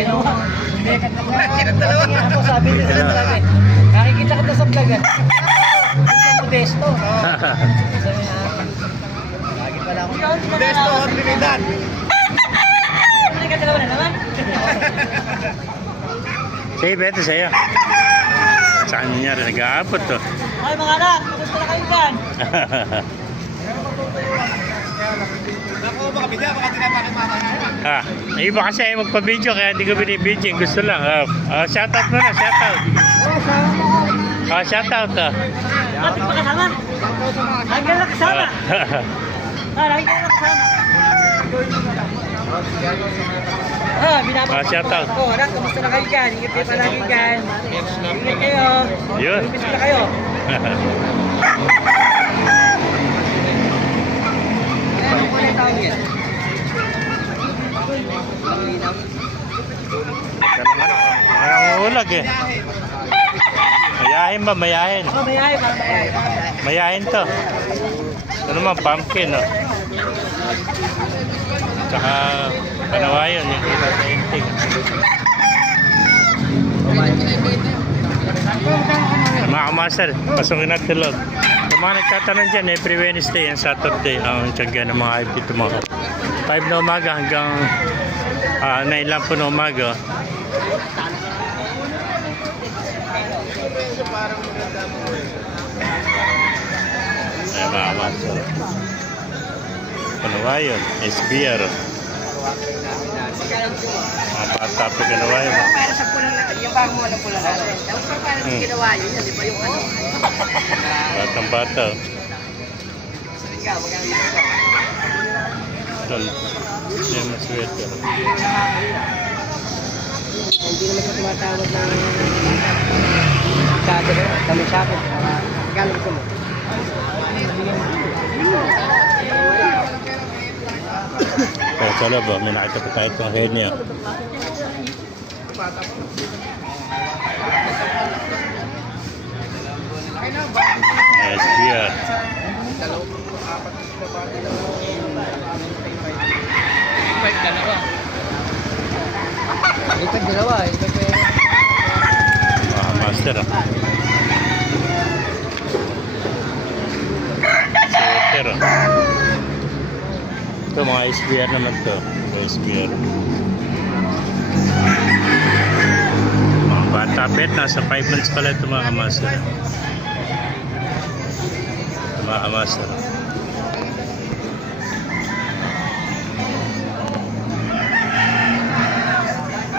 sabi nung ako sabi nila sa vlog eh. Nakikita ko to sa vlog eh. Modesto. Sabi na, lagi pala ako. Modesto, Trinidad. Dalawa na naman. Sige, beto sa'yo. Saan niya rin nag-aapot to? Ay mga anak, gusto na kayo dyan. Ako, baka bigla, baka tinatake mama na. Iba kasi ay magpa-video kaya hindi ko binibidyo. Gusto lang. Shoutout mo na, shoutout. Shoutout. Bakit pa kasama? Lagi ka na kasama. Lagi ka na kasama. Shoutout. Anak, kumusta na kayo dyan? Ingat kayo palagi dyan. Ingat kayo. Yun. Lumis na kayo. Ang ulag eh. Mayahin ba? Mayahin. Ako mayahay, para mayahay. Mayahin to. Ito naman, pumpkin, no? Tsaka, kanawayon, yung kita sa inting. Mga kamaster, pasukin natin loob. Sa mga nagtatanong dyan, every Wednesday and Saturday, ang tiyagyan ng mga hype dito mga 5 na umaga hanggang 9 lang po na umaga. Ay, mga kamaster. Kanawayon, SBR. Mga bata pa kanawayon. Para sa pulang yung bago mo ng pulang natin. Tapos para sa ginawa yun, di ba yung ano? Batang bata. Ikaw, magkakalit ka. Tol. Yan ang sweater. Hindi naman sa tumatawag ng sabi ko, kami sa akin. Galing ko mo. Pero sa loob, may nakita pa tayo itong head niya. SBR. Ikag dalawa, ikag Mga master. Sweater. Ito mga SBR naman to. SBR. Mga bata pet, nasa 5 months pala ito mga master. Ito mga master.